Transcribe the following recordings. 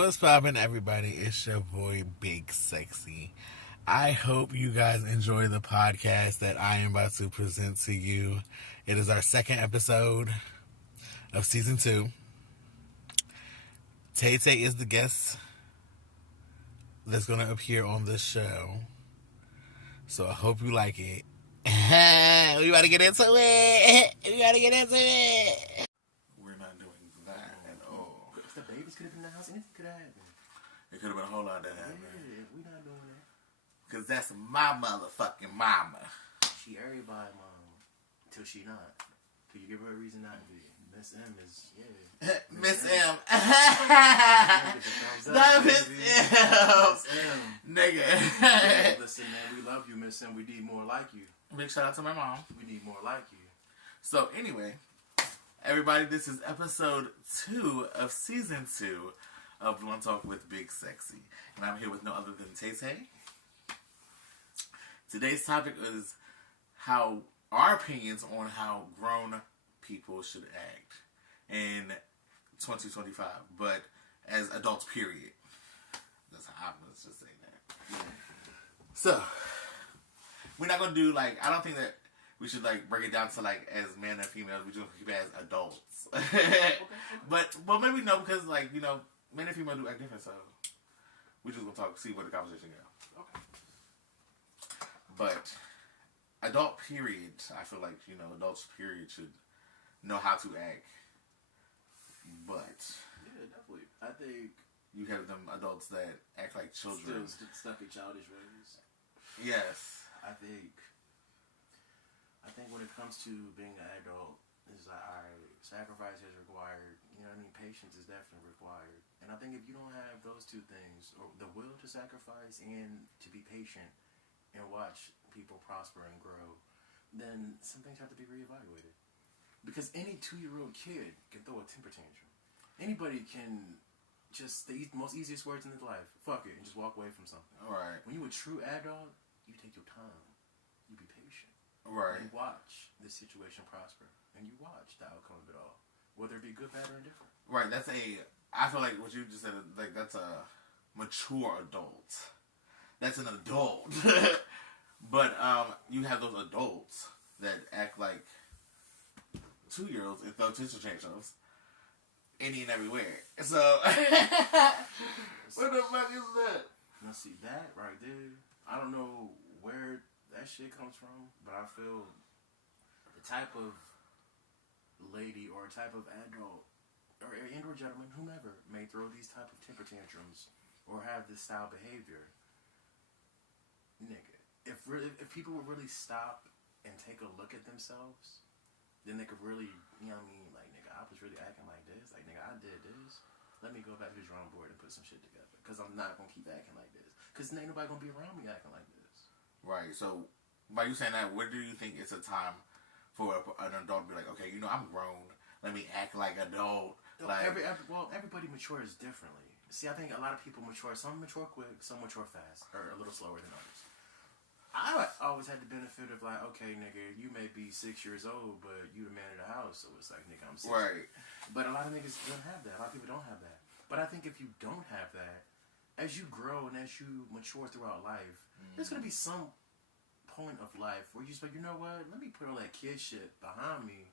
What's poppin', everybody? It's your boy, bigs3xy. I hope you guys enjoy the podcast that I am about to present to you. It is our second episode of season 2. Tay Tay is the guest that's going to appear on this show. So I hope you like it. We about to get into it. We're not doing that at all. If the babies could have been in the house, anything could have happened. It could have been a whole lot that happened. Yeah, we're not doing that. Because that's my motherfucking mama. She everybody mom. Till she not. Till you give her a reason not to be. Miss M is, yeah. Miss M. Not Miss M. Nigga. Yeah, listen, man, we love you, Miss M. We need more like you. Big shout out to my mom. We need more like you. So, anyway, everybody, this is episode 2 of season 2 of Blunt Talk with bigs3xy. And I'm here with no other than Tay Tay. Today's topic is how our opinions on how grown people should act in 2025, but as adults, period. That's how I'm going to just say that. Yeah. So, we're not going to do, like, I don't think that we should, like, break it down to, like, as men and females. We just keep it as adults. Okay. But maybe no, because, like, you know, men and females do act different, so we just going to talk, see where the conversation goes. Okay. But adult period, I feel like, you know, adults period should know how to act. But yeah, definitely. I think you have them adults that act like children. Still stuck in childish ways. Yes. I think when it comes to being an adult, it's like, alright, sacrifice is required. You know what I mean? Patience is definitely required. And I think if you don't have those two things, or the will to sacrifice and to be patient and watch people prosper and grow, then some things have to be reevaluated. Because any 2-year-old kid can throw a temper tantrum. Anybody can just, the most easiest words in his life, fuck it, and just walk away from something. Right. When you a true adult, you take your time. You be patient. Right. You watch the situation prosper. And you watch the outcome of it all. Whether it be good, bad, or indifferent. Right, I feel like what you just said, like, that's a mature adult. That's an adult. But, you have those adults that act like 2-year-olds and throw tissue tantrums any and everywhere. So, what the fuck is that? Now see, that right there, I don't know where that shit comes from, but I feel the type of lady or type of adult or gentleman, whomever, may throw these type of temper tantrums or have this style behavior. Nigga, if people would really stop and take a look at themselves, then they could really, you know what I mean, like, nigga, I was really acting like this. Like, nigga, I did this. Let me go back to the drawing board and put some shit together. Because I'm not going to keep acting like this. Because ain't nobody going to be around me acting like this. Right. So, by you saying that, what do you think is a time for an adult to be like, okay, you know, I'm grown. Let me act like an adult. Like, everybody matures differently. See, I think a lot of people mature. Some mature quick, some mature fast. Or a little slower than others. I always had the benefit of, like, okay, nigga, you may be 6 years old, but you the man of the house, so it's like, nigga, I'm 6. Right. But a lot of niggas don't have that. A lot of people don't have that. But I think if you don't have that, as you grow and as you mature throughout life, there's going to be some point of life where you just like, you know what, let me put all that kid shit behind me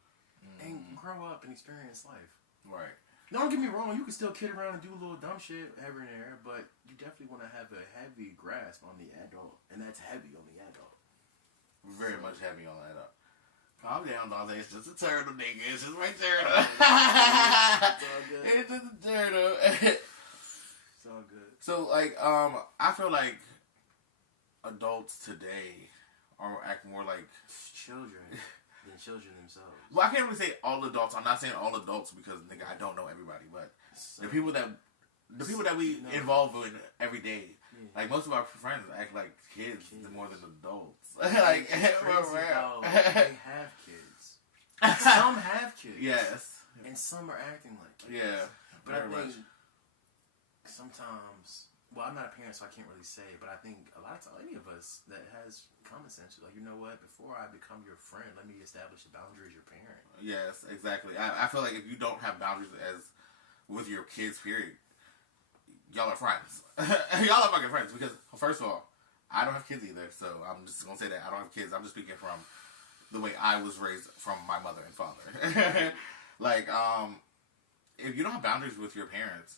and grow up and experience life. Right. Don't get me wrong, you can still kid around and do a little dumb shit here and there, but you definitely want to have a heavy grasp on the adult, and that's heavy on the adult. Very much heavy on the adult. Calm down, dog. It's just a turtle, nigga. It's just my turtle. It's all good. It's just a turtle. It's all good. So, like, I feel like adults today act more like children than children themselves. Well, I can't really say all adults. I'm not saying all adults because, nigga, I don't know everybody. But the people that we involve in every day, like most of our friends act like kids more than adults. Like, they have kids. Some have kids. Yes. And some are acting like kids. Yeah. But I think sometimes, well, I'm not a parent, so I can't really say, but I think a lot of times, any of us that has common sense, like, you know what, before I become your friend, let me establish a boundary as your parent. Yes, exactly. I feel like if you don't have boundaries as with your kids, period, y'all are friends. Y'all are fucking friends because first of all, I don't have kids either, so I'm just gonna say that I don't have kids. I'm just speaking from the way I was raised from my mother and father. Like, if you don't have boundaries with your parents,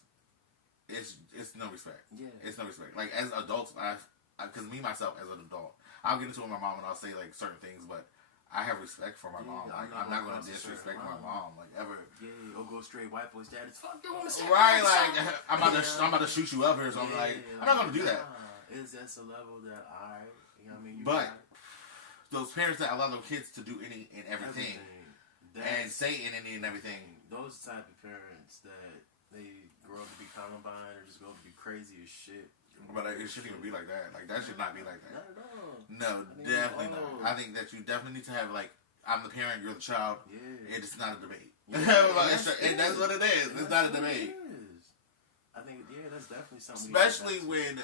it's no respect. Yeah. It's no respect. Like, as adults, because me, myself, as an adult, I'll get into it with my mom and I'll say, like, certain things, but I have respect for my mom. Like, I'm not going to disrespect my mom, like, ever. Yeah, or go straight white boy status. Fuck, you want to right, like, I'm about to shoot you up here, so I'm like, I'm not going to do that. That's a level that you know what I mean? But those parents that allow their kids to do any and everything. And say any and everything. Those type of parents that they grow up to be Columbine or just grow up to be crazy as shit. But it shouldn't even be like that. Like, that should not be like that. Not at all. No, definitely not. I think that you definitely need to have, like, I'm the parent, you're the child. Yeah. It's not a debate. Yeah, and that's what it is. It's not a debate. I think, that's definitely something. Especially when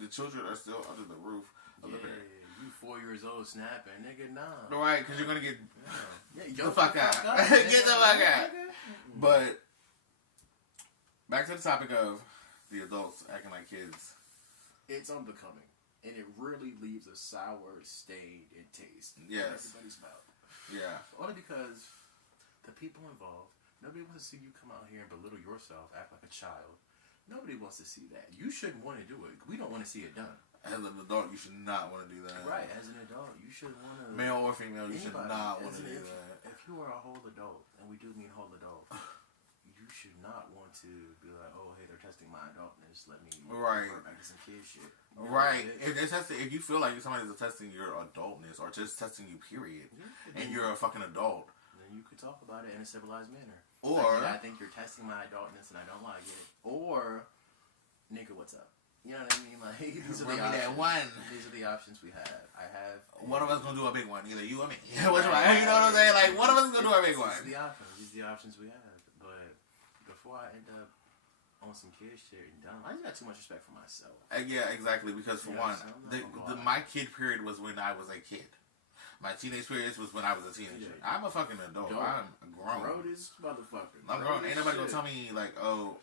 the children are still under the roof of the parent. You 4 years old snapping, nigga, nah. Right, because you're going to get the fuck out. Get the fuck out. But back to the topic of the adults acting like kids. It's unbecoming. And it really leaves a sour stain in taste in everybody's mouth. Yeah. Only because the people involved, nobody wants to see you come out here and belittle yourself, act like a child. Nobody wants to see that. You shouldn't want to do it. We don't want to see it done. As an adult, you should not want to do that. Right, as an adult, you should want to... Male or female, you should not want to do that. If you are a whole adult, and we do mean whole adult, you should not want to be like, oh, hey, they're testing my adultness, let me revert back to some kid shit. Right. If you feel like somebody's testing your adultness, or just testing you, period, and you're a fucking adult... Then you could talk about it in a civilized manner. Or... I think you're testing my adultness, and I don't like it. Or, nigga, what's up? You know what I mean? Like, these are the options. These are the options we have. I have. One of us gonna do a big one, either you or me. Which one? You know what I'm saying? Like, one of us is gonna do a big one. These are the options. These are the options we have. But before I end up on some kid shit and dumb, I just got too much respect for myself. Yeah, exactly. Because for one, my kid period was when I was a kid. My teenage period was when I was a teenager. Yeah. I'm a fucking adult. I'm grown. Grown is motherfucker. I'm grown. Ain't nobody gonna tell me like, oh,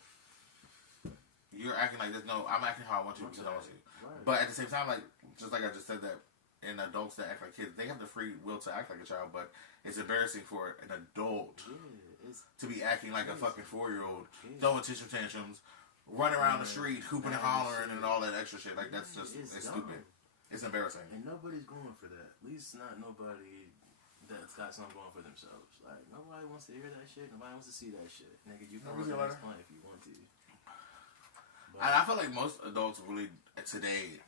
you're acting like this. No, I'm acting how I want you because I want you. Right. But at the same time, like, just like I just said that, in adults that act like kids, they have the free will to act like a child, but it's embarrassing for an adult to be acting like a fucking 4-year-old, throwing tissue tantrums, running around the street, hooping and hollering and all that extra shit. Like, that's just, it's stupid. It's embarrassing. And nobody's going for that. At least not nobody that's got something going for themselves. Like, nobody wants to hear that shit. Nobody wants to see that shit. Nigga, you can run the next point if you want to. And I feel like most adults really today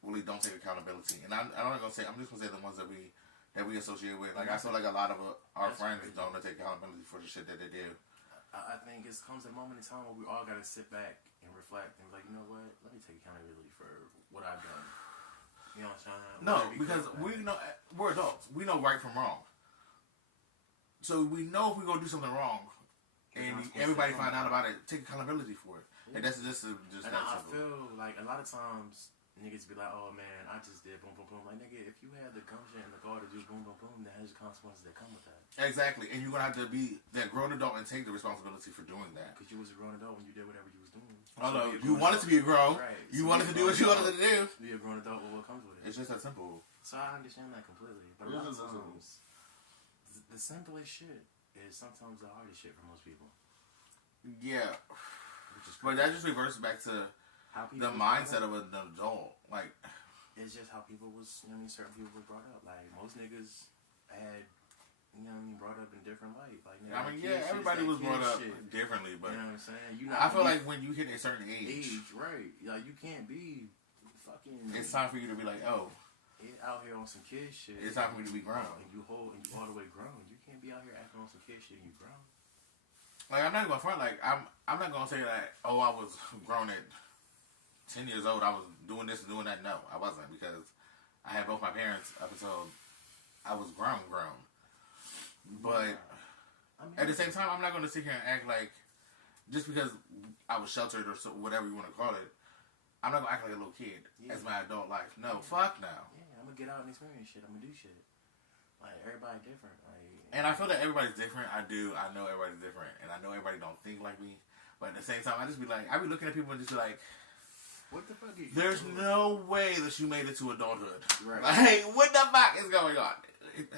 really don't take accountability. And I'm not gonna say, I'm just gonna say the ones that we associate with. Like, I feel like a lot of our friends don't take accountability for the shit that they do. I think it comes a moment in time where we all gotta sit back and reflect and be like, you know what? Let me take accountability for what I've done. You know what I'm saying? No, because we're adults. We know right from wrong. So we know if we're gonna do something wrong, and everybody find out about it, take accountability for it. And that's just and I feel like a lot of times niggas be like, oh man, I just did boom boom boom. Like, nigga, if you had the gumption and the gall to do boom boom boom, then there's consequences that come with that. Exactly, and you're gonna have to be that grown adult and take the responsibility for doing that. Because you was a grown adult when you did whatever you was doing. Although you wanted to be a grown, you wanted to do what you wanted to do. Be a grown adult with what comes with it. It's just that simple. So I understand that completely. But a lot of times, the simplest shit is sometimes the hardest shit for most people. Yeah. But that just reverts back to the mindset of an adult. Like, it's just how people was, you know what I mean, certain people were brought up. Like, most niggas had, you know what I mean, brought up in different light. Like, I mean, yeah, everybody was brought up differently, but you know what I'm saying? I feel like when you hit a certain age, right? Like, you can't be fucking. It's time for you to be like, oh, out here on some kid shit. It's time for you to be grown, and you all the way grown. You can't be out here acting on some kid shit and you grown. Like, I'm not gonna front. Like, I'm not gonna say that. Oh, I was grown at 10 years old. I was doing this and doing that. No, I wasn't, because I had both my parents up until I was grown. But at the same time, I'm not gonna sit here and act like just because I was sheltered or whatever you want to call it, I'm not gonna act like a little kid as my adult life. No, fuck no. Yeah, I'm gonna get out and experience shit. I'm gonna do shit. Like, everybody different. Like, and I feel that everybody's different. I know everybody's different, and I know everybody don't think like me. But at the same time, I just be like, I be looking at people and just be like, what the fuck are you there's doing? no way that you made it to adulthood. Right. Like, what the fuck is going on?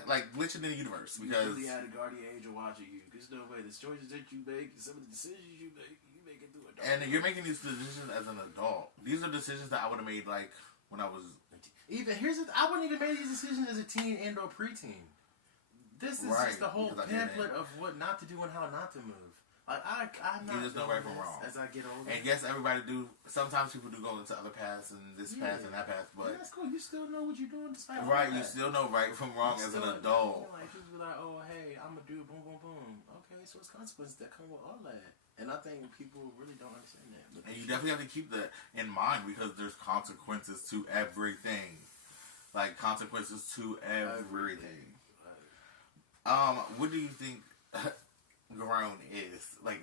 Like, glitching in the universe. Because you really had a guardian angel watching you. There's no way. The choices that you make, some of the decisions you make it through adulthood. And you're making these decisions as an adult. These are decisions that I would have made, like, when I was... I wouldn't even make these decisions as a teen and or preteen. This is just the whole pamphlet of what not to do and how not to move. Like, I'm not. You just know right from wrong. As I get older. And yes, everybody do. Sometimes people do go into other paths and this path and that path, but that's cool. You still know what you're doing. Right, you still know right from wrong as an adult. Like people be like, oh hey, I'm gonna do boom boom boom. Okay, so it's consequences that come with all that. And I think people really don't understand that. And you definitely have to keep that in mind because there's consequences to everything. Like consequences to everything. What do you think? Grown is like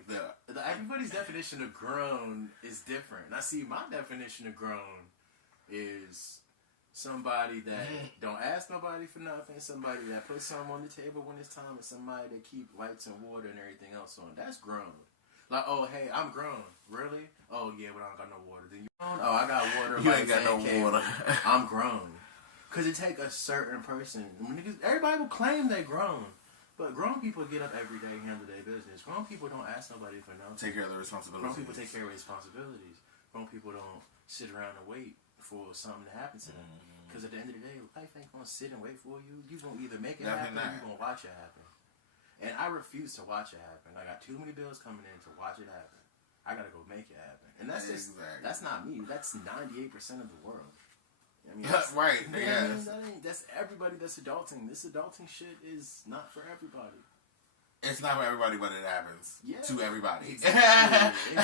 everybody's definition of grown is different. And I see my definition of grown is somebody that don't ask nobody for nothing, somebody that puts something on the table when it's time, and somebody that keep lights and water and everything else on. That's grown. Like, oh hey, I'm grown. Really? Oh yeah, but I don't got no water. Then you grown? Oh, I got water. You ain't got no water. I'm grown. Cause it take a certain person. Everybody will claim they grown. But grown people get up every day and handle their business. Grown people don't ask nobody for nothing. Take care of their responsibilities. Grown people take care of responsibilities. Grown people don't sit around and wait for something to happen to them. Because at the end of the day, life ain't going to sit and wait for you. You're going to either make it happen or you're going to watch it happen. And I refuse to watch it happen. I got too many bills coming in to watch it happen. I got to go make it happen. And that's just, that's not me. That's 98% of the world. I mean, right. Yeah. That's everybody that's adulting. This adulting shit is not for everybody. It's not for everybody, but it happens to everybody. Exactly.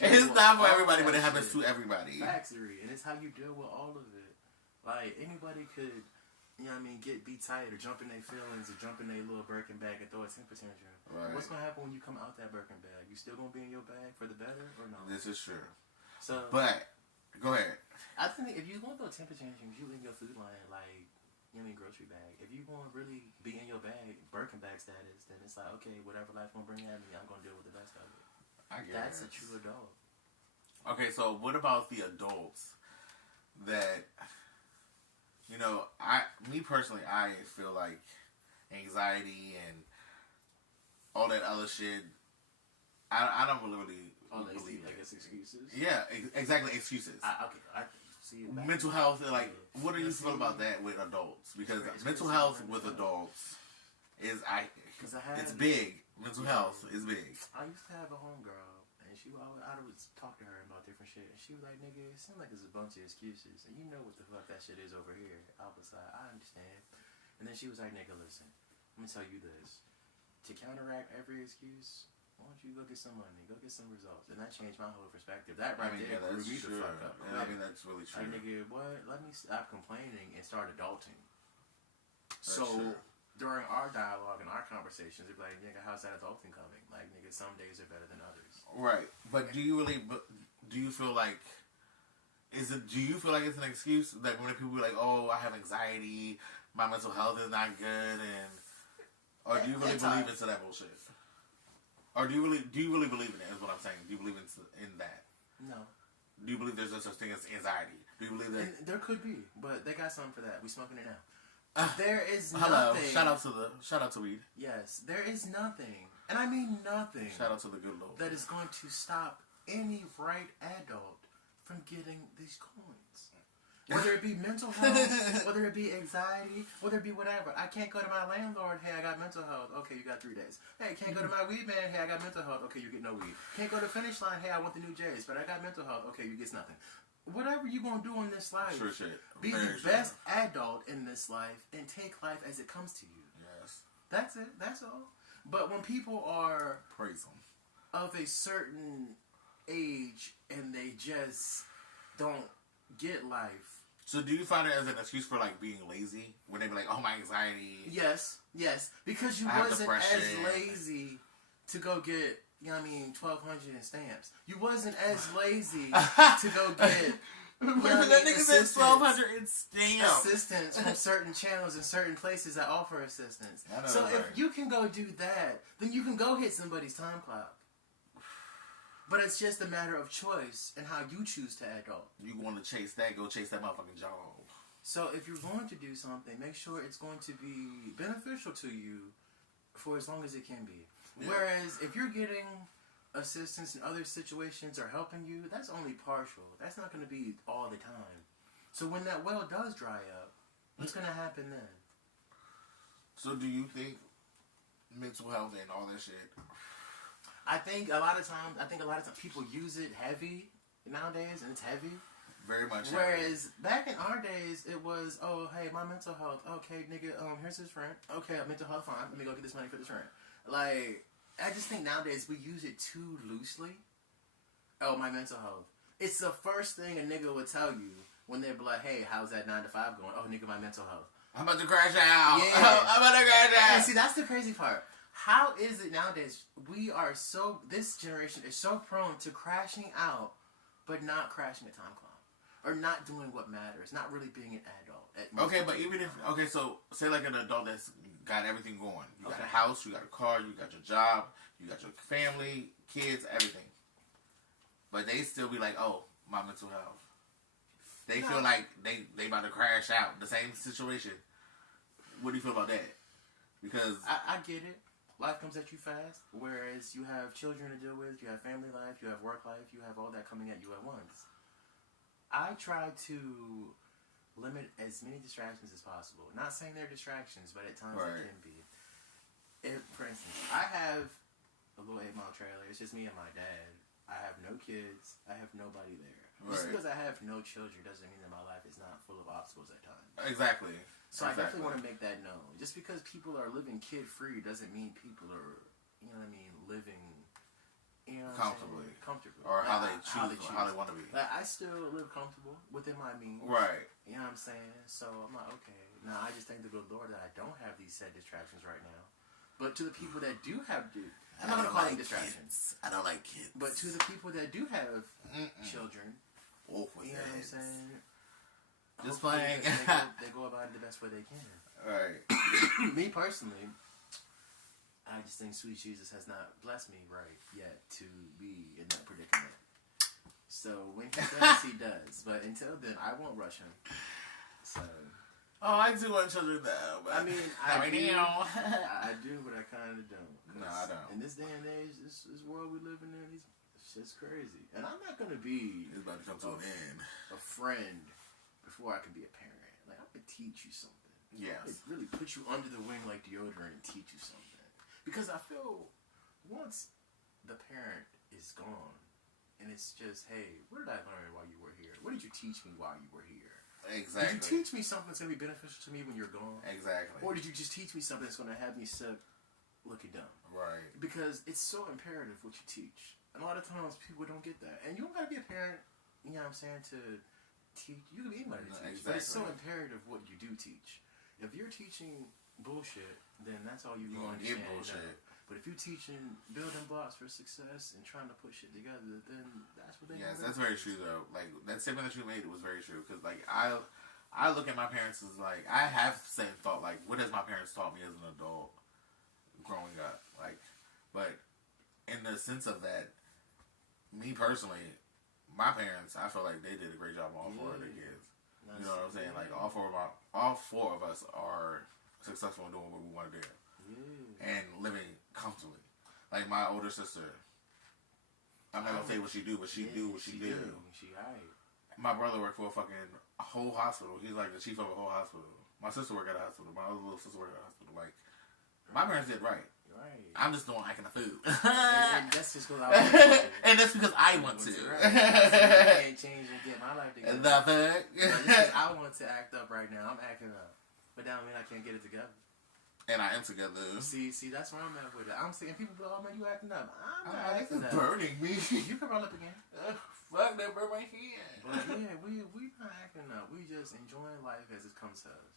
It's not for everybody, but it happens to everybody. Factory, and it's how you deal with all of it. Like anybody could, be tight or jump in their feelings or jump in their little Birkin bag and throw a temper tantrum. Right. What's gonna happen when you come out that Birkin bag? You still gonna be in your bag for the better or no? This is true. So, but go ahead. I think if you're going to throw temper tantrums, you in your food line, like, grocery bag. If you want to really be in your bag, Birkin bag status, then it's like, okay, whatever life's going to bring at me, I'm going to deal with the best of it. That's a true adult. Okay, so what about the adults that, me personally, I feel like anxiety and all that other shit, I don't really believe like it's excuses? Yeah, exactly, excuses. I see it. Mental health, like, what do you feel about that with adults? Because mental health with adults is, it's big. Mental health is big. I used to have a homegirl, and I would talk to her about different shit, and she was like, nigga, it seems like there's a bunch of excuses, and you know what the fuck that shit is over here. I was like, I understand. And then she was like, nigga, listen, let me tell you this. To counteract every excuse, why don't you go get some money, go get some results? And that changed my whole perspective. That right there grew me the fuck up. Yeah, that's really true. Like, nigga, what? Let me stop complaining and start adulting. That's true. During our dialogue and our conversations, it'd be like, nigga, how's that adulting coming? Like, nigga, some days are better than others. Right. But do you feel like, do you feel like it's an excuse that when people be like, oh, I have anxiety, my mental health is not good, or do you really believe into that bullshit? Or do you really believe in it, is what I'm saying? Do you believe in that? No. Do you believe there's no such thing as anxiety? Do you believe that? And there could be, but they got something for that. We smoking it now. There is hello. nothing. Shout out to weed. Yes, there is nothing, and I mean nothing. Shout out to the good Lord. That is going to stop any right adult from getting these coins. Whether it be mental health, whether it be anxiety, whether it be whatever. I can't go to my landlord, hey, I got mental health. Okay, you got 3 days. Hey, can't go to my weed man, hey, I got mental health. Okay, you get no weed. Can't go to Finish Line, hey, I want the new J's, but I got mental health. Okay, you get nothing. Whatever you going to do in this life, be the best adult in this life and take life as it comes to you. Yes. That's it. That's all. But when people are praise them of a certain age and they just don't get life. So do you find it as an excuse for like being lazy? When they be like, oh, my anxiety. Yes. Because you wasn't as lazy to go get, 1,200 in stamps. You wasn't as lazy to go get that nigga said 1,200 in stamps. Assistance from certain channels and certain places that offer assistance. So if you can go do that, then you can go hit somebody's time clock. But it's just a matter of choice and how you choose to adult. You want to chase that, go chase that motherfucking job. So if you're going to do something, make sure it's going to be beneficial to you for as long as it can be. Yeah. Whereas if you're getting assistance in other situations or helping you, that's only partial. That's not going to be all the time. So when that well does dry up, what's going to happen then? So do you think mental health and all that shit? I think a lot of times people use it heavy nowadays, and it's heavy. Very much. Whereas back in our days, it was, oh, hey, my mental health. Okay, nigga, here's his rent. Okay, mental health, fine. Let me go get this money for this rent. Like, I just think nowadays we use it too loosely. Oh, my mental health. It's the first thing a nigga would tell you when they're like, hey, how's that 9 to 5 going? Oh, nigga, my mental health. I'm about to crash out. Yeah. I'm about to crash out. And see, that's the crazy part. How is it nowadays this generation is so prone to crashing out, but not crashing a time clock? Or not doing what matters, not really being an adult. Okay, but even if, so say like an adult that's got everything going. You got a house, you got a car, you got your job, you got your family, kids, everything. But they still be like, oh, my mental health. They feel like they about to crash out. The same situation. What do you feel about that? Because I get it. Life comes at you fast, whereas you have children to deal with, you have family life, you have work life, you have all that coming at you at once. I try to limit as many distractions as possible. Not saying they're distractions, but at times they can be. For instance, I have a little 8-mile trailer. It's just me and my dad. I have no kids. I have nobody there. Just because I have no children doesn't mean that my life is not full of obstacles at times. Exactly. So I definitely want to make that known. Just because people are living kid-free doesn't mean people are, you know what I mean, living, you know, comfortably, or like, how they choose, or how they want to be. Like, I still live comfortable within my means, right? You know what I'm saying? So I'm like, okay. Now I just thank the good Lord that I don't have these set distractions right now. But to the people that do have, I'm not gonna call them distractions. I don't like kids. But to the people that do have children, you know what I'm saying? Just playing. They go about it the best way they can. Right. Me personally, I just think sweet Jesus has not blessed me right yet to be in that predicament. So when he does, he does. But until then, I won't rush him. So. Oh, I do want children though. But I mean, I do, but I kind of don't. No, I don't. In this day and age, this world we live in, it's just crazy. And I'm not gonna be. It's about to come to an end. A friend before I can be a parent. Like, I could teach you something. Yes. I could really put you under the wing like deodorant and teach you something. Because I feel once the parent is gone, and it's just, hey, what did I learn while you were here? What did you teach me while you were here? Exactly. Did you teach me something that's going to be beneficial to me when you're gone? Exactly. Or did you just teach me something that's going to have me sick, looking dumb? Right. Because it's so imperative what you teach. And a lot of times people don't get that. And you don't got to be a parent, you know what I'm saying, to teach. You can be anybody to teach. Exactly. But it's so imperative what you do teach. If you're teaching bullshit, then that's all you're going to get bullshit. But if you're teaching building blocks for success and trying to put shit together, then that's what they. Yes, that's very true though. Like that statement that you made was very true because like I look at my parents as like I have the same thought like what has my parents taught me as an adult growing up like, but in the sense of that, me personally, my parents I feel like they did a great job all four of their kids. You know what I'm saying? Like all four of us are successful in doing what we want to do. And living comfortably. Like my older sister, I'm not gonna say what she do, but she do what she do. She alright. My brother worked for a fucking whole hospital. He's like the chief of a whole hospital. My sister worked at a hospital. My other little sister worked at a hospital. Like my parents did right. Right. I'm just doing acting the food. And that's just because I want to. And that's because I want to. Right. I can't change and get my life together. The fuck? I want to act up right now. I'm acting up. But that don't mean I can't get it together. And I am together. See, that's where I'm at with it. I'm seeing people go, oh man, you acting up. I'm not acting up. It's burning me. You can roll up again. Fuck, that burn my hand. But yeah, we not acting up. We just enjoying life as it comes to us.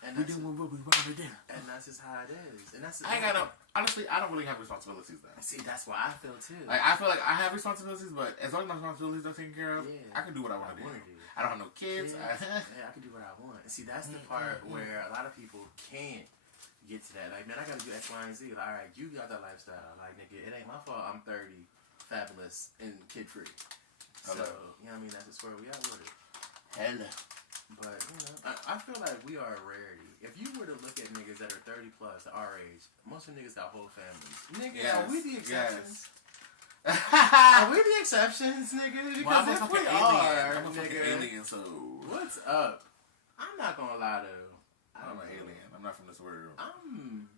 And we doing what we want to do. And that's just how it is. And that's. Honestly, I don't really have responsibilities though. See, that's why I feel too. Like I feel like I have responsibilities, but as long as my responsibilities are taken care of, I can do what I want to do. I don't have no kids. I can do what I want. And see, that's the part where a lot of people can't get to that. Like, man, I gotta do X, Y, and Z. Like, all right, you got that lifestyle. Like, nigga, it ain't my fault I'm 30, fabulous and kid free. So, you know what I mean? That's just where we at with it. Hello. But, you know, I feel like we are a rarity. If you were to look at niggas that are 30 plus, our age, most of the niggas got whole families. Nigga, are we the exceptions? Are we the exceptions, nigga? Because well, if we are, I'm a nigga, fucking alien, so... What's up? I'm not gonna lie, though. I'm an alien. I'm not from this world. I'm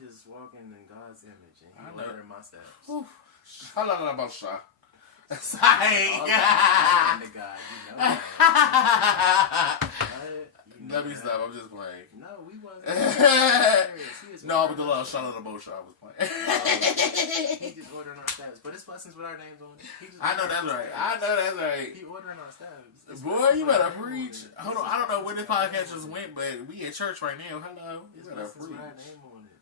just walking in God's image, and He ordering my steps. Sorry. The God, you know that. Let me stop. I'm just playing. No, we wasn't. No, but the little shot of the motion I was playing. He just ordering our steps, but it's blessings with our names on it. I know that's right. He ordering our steps. Boy, you better preach. Hold on, I don't know where this podcast just went, but we at church right now. Hello, you better preach. With our name on it.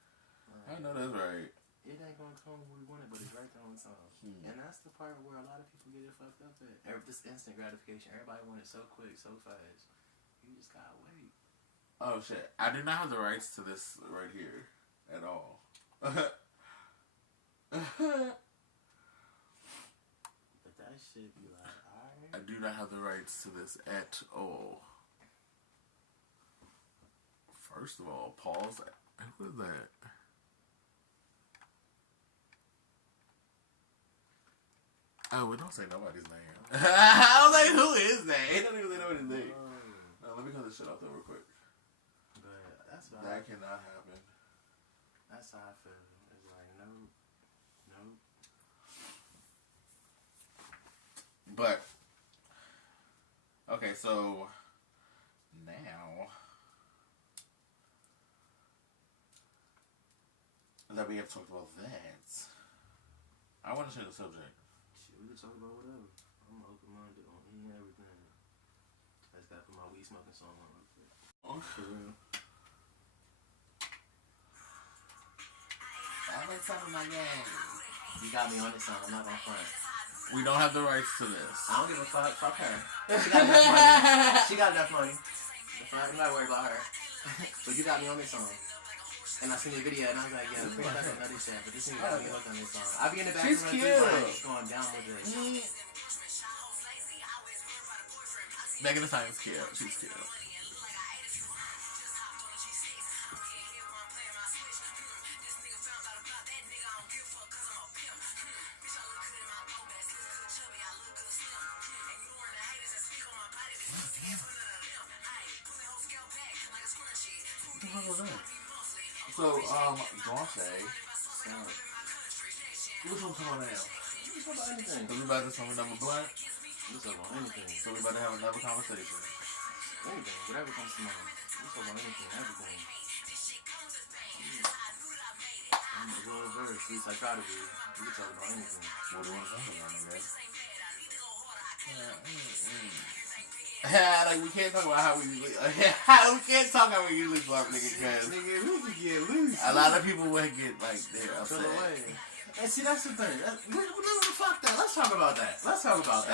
I know that's right. It ain't gonna come when we want it, but it's right there on time. And that's the part where a lot of people get it fucked up at. This instant gratification, everybody want it so quick, so fast. You just gotta wait. Oh shit! I do not have the rights to this right here at all. But that shit be like, alright. I do not have the rights to this at all. First of all, pause. Who is that? Oh, we don't say nobody's name. I was like, who is that? He don't even say nobody's name. Let me cut this shit off there real quick. But that's how that cannot happen. That's how I feel. It's like, no. But, okay, so now that we have talked about that, I want to change the subject. Shit, we can talk about whatever. I'm open-minded on any and everything. I just gotta put my weed smoking song on real quick. Oh, for real. I like some of my game. You got me on this song. I'm not gonna front. We don't have the rights to this. I don't give a fuck. Fuck her. She got enough money. She got enough money. I'm not worried about her. But you got me on this song. And I seen the video and I was like, yeah, that's another shit. But this nigga got me hooked on this song. I be in the background. She's cute. Like, going down with this. Megan Thee Stallion's cute. She's cute. So, Dante. What's on someone else? We talk about anything. So we about to smoke another blunt? We talk about anything. So we about to have another conversation. Anything. Whatever comes to mind. We talk about anything. Everything. I'm a little verse. At least I try to be. We can talk about anything. What do you want to talk about, nigga? Like, we can't talk about how we usually... we can't talk how we usually fuck, nigga, because... Nigga, we could get loose. A lot of people would get, like, they're upset. And see, that's the thing. Fuck that. Let's talk about that. Talk about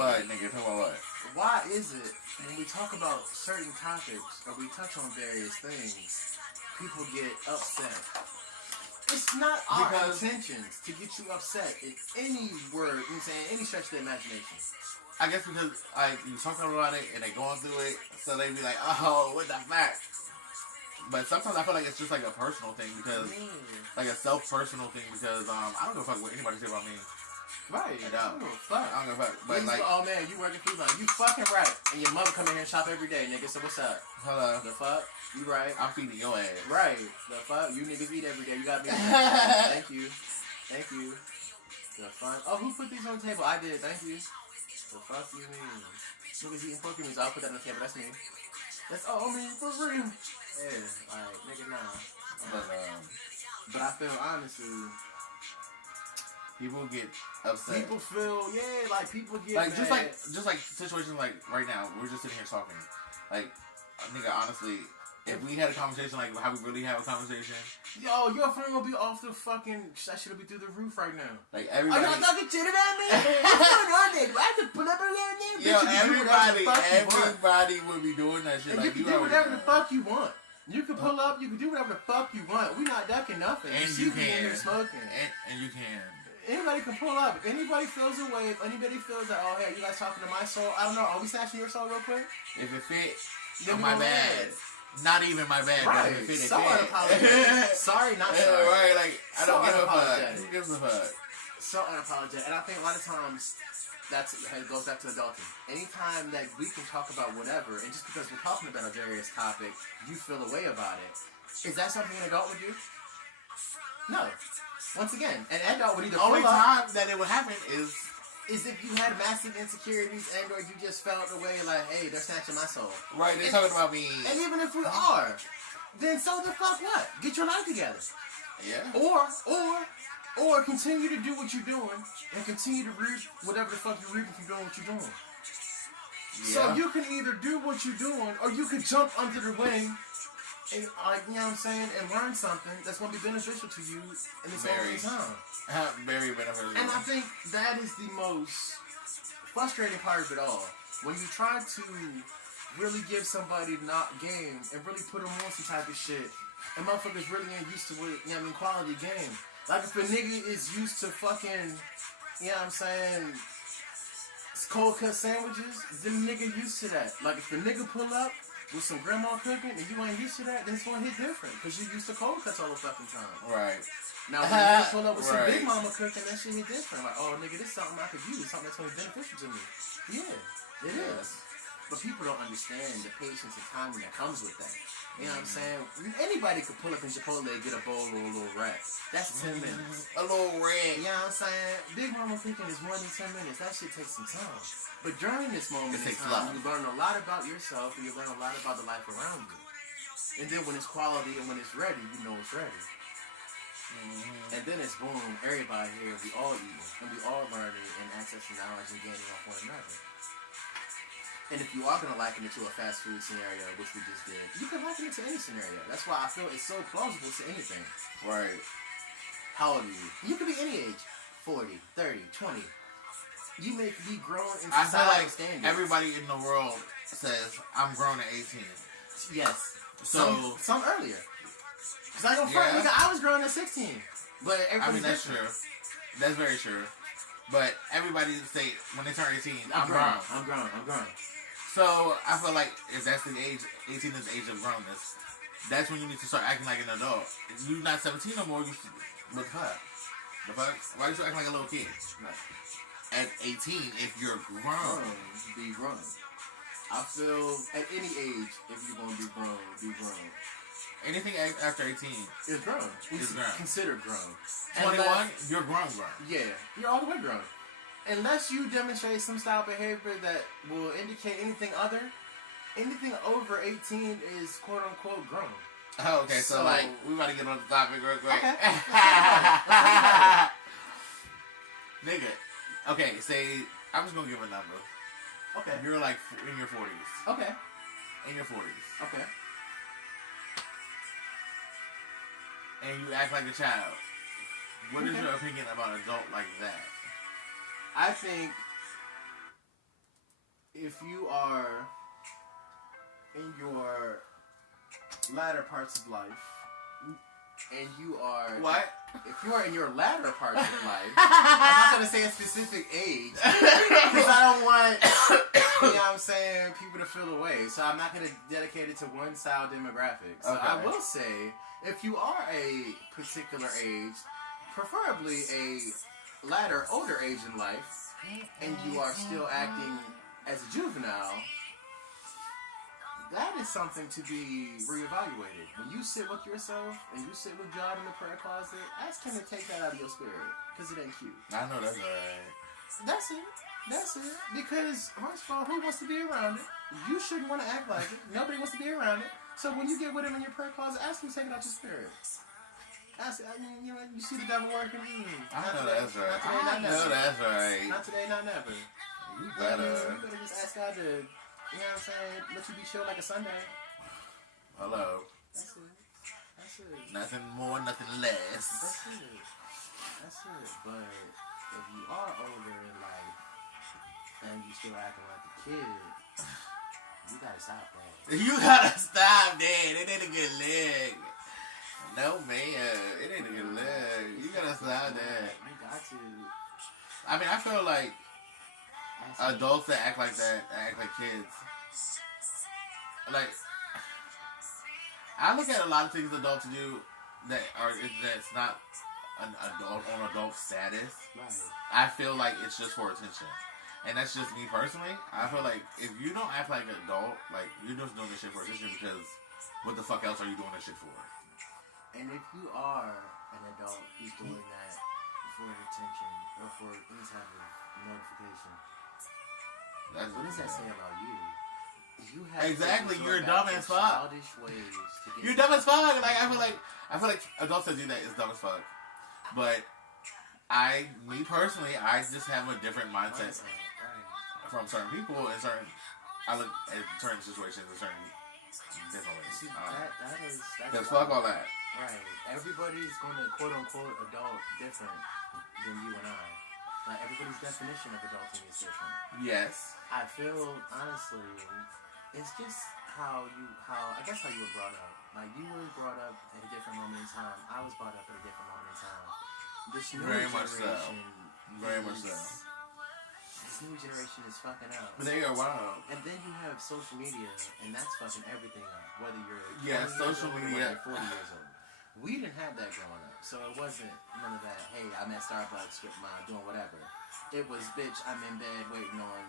what, nigga? Talk about what? Why is it when we talk about certain topics or we touch on various things, people get upset? It's not our intentions to get you upset in any word, you know, saying any stretch of the imagination. I guess because, like, you talking about it and they going through it, so they be like, oh, what the fuck? But sometimes I feel like it's just like a personal thing because, like a self-personal thing because, I don't give a fuck what anybody say about me. Right. I don't give a fuck. But like, oh man, you working food line. You fucking right. And your mother come in here and shop every day, nigga. So what's up? Hello. The fuck? You right. I'm feeding your ass. Right. The fuck? You niggas eat every day. You got me. Thank you. The fuck? Oh, who put these on the table? I did. Thank you. The fuck you mean? Niggas eating pork meat, so I'll put that on the table. That's me. That's all me for real. Yeah, like nigga, nah. But I feel honestly, people get upset. People feel like people get like mad. just like situations like right now. We're just sitting here talking. Like, nigga, honestly, if we had a conversation like how we really have a conversation, yo, your phone will be off the fucking. That shit'll be through the roof right now. Like everybody. Are y'all talking shit about me? What's going on there? Do I have to pull up around there? Yo, everybody would be doing that shit. And like, you can do whatever the fuck you want. You can pull up. You can do whatever the fuck you want. We not ducking nothing. And you can. In here smoking. And you can. Anybody can pull up. If anybody feels a way, if anybody feels that, oh, hey, you guys talking to my soul, I don't know, are we snatching your soul real quick? If it fit, Then we my gonna bad. let it. Not even my bad, Right. but if it fit, it So fit. unapologetic. Sorry, not Yeah, sorry. right, like, I So don't give a fuck. unapologetic. Who gives a fuck? So unapologetic. And I think a lot of times it goes back to adulting. Anytime that we can talk about whatever, and just because we're talking about a various topic, you feel a way about it. Is that something an adult would do? No. Once again, an adult would either The only pull up, time that it would happen is if you had massive insecurities and or you just felt the way like, hey, they're snatching my soul. right. They're talking about me. And even if we are, then so the fuck what? Get your life together. Yeah. Or continue to do what you're doing and continue to reap whatever the fuck you're reaping from doing what you're doing. Yeah. So you can either do what you're doing or you can jump under the wing and, like, you know what I'm saying, and learn something that's going to be beneficial to you in this Very. moment in time. Very beneficial. And I think that is the most frustrating part of it all. When you try to really give somebody not game and really put them on some type of shit, and motherfuckers really ain't used to it, you know what I mean, quality game. Like if a nigga is used to fucking, you know what I'm saying, cold cut sandwiches, then nigga used to that. Like if the nigga pull up with some grandma cooking and you ain't used to that, then it's gonna hit different because you used to cold cuts all the fucking time. Right. Now when you pull up with some Right. big mama cooking, that shit hit different. Like, oh nigga, this is something I could use, something that's gonna be beneficial to me. Yeah, it is. But people don't understand the patience and timing that comes with that. You know what I'm saying? Anybody could pull up in Chipotle and get a bowl or a little wrap. That's 10 minutes. A little red. You know what I'm saying? Big mama cooking is more than 10 minutes. That shit takes some time. But during this moment in It takes time, love. you learn a lot about yourself and you learn a lot about the life around you. And then when it's quality and when it's ready, you know it's ready. Mm-hmm. And then it's boom, everybody here, we all eating, and we all learning and accessing knowledge and gaining off one another. And if you are going to liken it to a fast food scenario, which we just did, you can liken it to any scenario. That's why I feel it's so plausible to anything. Right. How old are you? You could be any age. 40, 30, 20. You may be grown in I feel societal like standards. everybody in the world says, I'm grown at 18. Yes. So, Some earlier. Because I go front, nigga, I was grown at 16. But I mean, that's different. true. That's very true. But everybody say, when they turn 18, I'm grown. grown. I'm grown. So, I feel like if that's the age, 18 is the age of grownness, that's when you need to start acting like an adult. If you're not 17 no more, you should, what the fuck? The fuck? Why you acting like a little kid? Right. At 18, if you're grown. Be grown. I feel at any age, if you're going to be grown. Anything after 18. It's grown. It's grown. Considered grown. 21, Unless, you're grown. yeah, you're all the way grown. Unless you demonstrate some style of behavior that will indicate anything over 18 is quote unquote grown. Oh, okay, so like, we about to get on the topic real quick. Okay. Nigga, okay, say, I'm just gonna give a number. Okay. You're like in your 40s. Okay. In your 40s. Okay. And you act like a child. What is your opinion about an adult like that? I think if you are in your latter parts of life, and you are... What? If you are in your latter parts of life, I'm not going to say a specific age, because I don't want, you know what I'm saying, people to feel away. So I'm not going to dedicate it to one style demographic. So I will say, if you are a particular age, preferably a latter, older age in life, and you are still acting as a juvenile, that is something to be reevaluated. When you sit with yourself and you sit with God in the prayer closet, ask him to take that out of your spirit, because it ain't cute. I know that's right. That's it. Because, first of all, who wants to be around it? You shouldn't want to act like it. Nobody wants to be around it. So when you get with him in your prayer closet, ask him to take it out your spirit. You see the devil working. I know that's right. That's right. Not today, not never. You better. You better just ask God to, you know what I'm saying, let you be chill like a Sunday. Hello. That's it. Nothing more, nothing less. That's it. But if you are older in life and you still acting like a kid, you gotta stop that. You gotta stop that. It ain't a good leg. No, man. It ain't a good leg. You gotta stop that. You got to. to. I mean, I feel like adults that act like that, act like kids. Like, I look at a lot of things adults do that's not an adult status. Right. I feel like it's just for attention. And that's just me personally. I feel like if you don't act like an adult, like, you're just doing this shit for attention because what the fuck else are you doing this shit for? And if you are an adult who's doing that for attention or for any type of notification, what does that say about you? You have exactly, you're dumb as fuck. You're dumb as fuck. Like, I feel like adults that do that is dumb as fuck. But me personally, I just have a different mindset from certain people and I look at certain situations in certain different ways. That's fuck all that. Right. Everybody's going to quote unquote adult different than you and I. Like, everybody's definition of adulting is different. Yes. I feel, honestly, it's just how you were brought up. Like, you were brought up at a different moment in time. I was brought up at a different moment in time. This new generation. Very much so. This new generation is fucking up. But they are wild. And then you have social media, and that's fucking everything up. Whether you're social media. Or 40 years old. We didn't have that growing up, so it wasn't none of that. Hey, I'm at Starbucks doing whatever. It was, bitch, I'm in bed waiting on,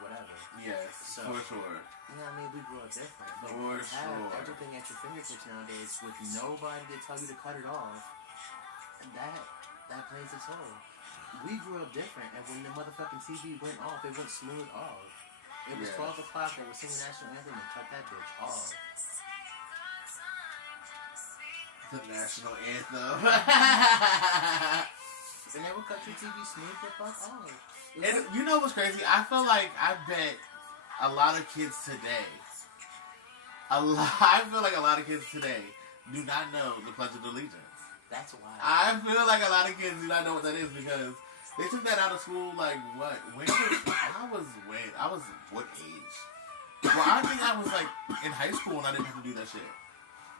whatever. Yes, so, for sure. You know what I mean? We grew up different. But for you have sure. everything at your fingertips nowadays with nobody to tell you to cut it off. And that plays its toll. We grew up different, and when the motherfucking TV went off, it went smooth off. It was 12 o'clock, they were singing National Anthem and cut that bitch off. The National Anthem. And they would cut your TV smooth the fuck off. And you know what's crazy? I feel like I bet a lot of kids today, I feel like a lot of kids today do not know the Pledge of Allegiance. That's why. I feel like a lot of kids do not know what that is because they took that out of school like what? I was what age? Well, I think I was like in high school and I didn't have to do that shit.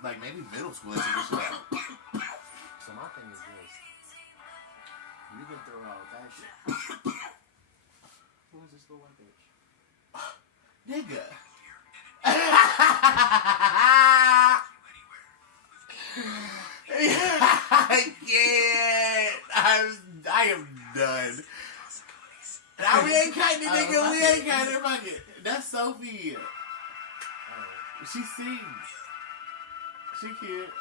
Like maybe middle school they took this shit out. So my thing is this. You can throw out that shit. Who is this little white bitch? Nigga. I can't. I am done. Now we ain't cutting it, nigga. We ain't cutting it. Fuck it. That's Sophie. She sings. She cute.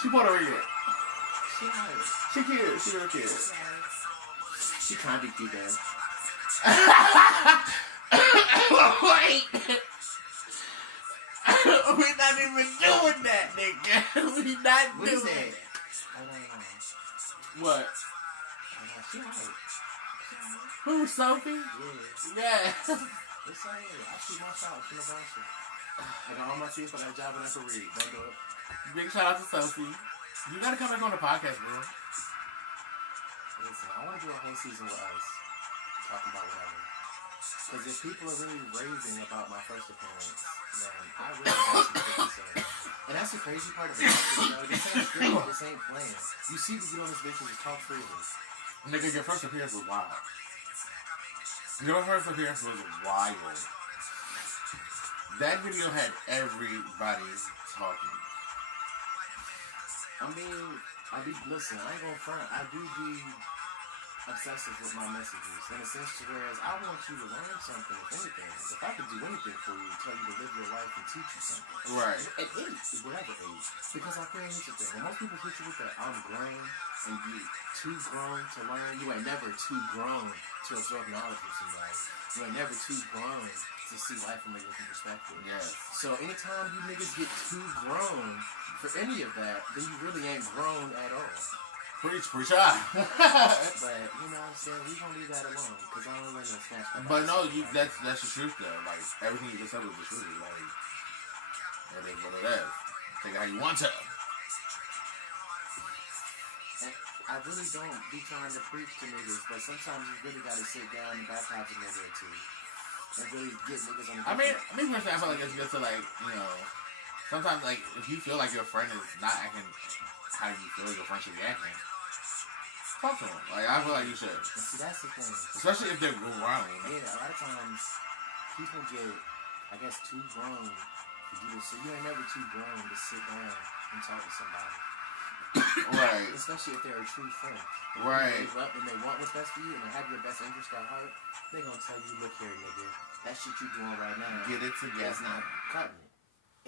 She Puerto Rican. She cute. She real cute. She kinda cute though. Wait. We're not even doing that, nigga. We not what doing is that? it. I don't know. What? She right. Who, Sophie? Yeah. It's like, I see my shot from the bouncer. I got all my teeth, I got a job and I can read. Don't do it. Big shout out to Sophie. You gotta come back on the podcast, bro. Listen, I want to do a whole season with us. Talking about whatever. Because if people are really raving about my first appearance, then I really got some shit to say. And that's the crazy part of it. This ain't scripted, this ain't playing. You see me get on this bitch and just talk freely. Nigga, your first appearance was wild. Your first appearance was wild. That video had everybody talking. I mean, listen, I ain't gonna front. I do be obsessive with my messages. In a sense, whereas I want you to learn something, if anything. If I could do anything for you, tell you to live your life and teach you something. Right. At whatever age. Because I feel it's a thing. When most people hit you with that, I'm grown, and you too grown to learn, you ain't never too grown to absorb knowledge from somebody. You ain't never too grown to see life from a different perspective. Yes. So anytime you niggas get too grown for any of that, then you really ain't grown at all. Preach on. But, you know what I'm saying? We gonna leave that alone, because I don't really know snatch. But no, that's the truth though. Like, everything you just said was the truth. Like, it is what it is. Take it how you want to. And I really don't be trying to preach to niggas, but sometimes you really gotta sit down and baptize a nigga or two. and really get niggas on the I mean, me personally, I feel like it's good to like, you know, sometimes like if you feel like your friend is not acting how you feel your friend should be acting, talk to them. Like I feel like you should. And see, that's the thing. Especially if they're grown. Yeah, a lot of times people get, I guess, too grown for you to sit. You ain't never too grown to sit down and talk to somebody. Right. Especially if they're a true friend. Right. If and they want what's best for you and they have your best interest at heart, they gonna tell you, look here, nigga, that shit you doing right now, get it together. That's not cutting it.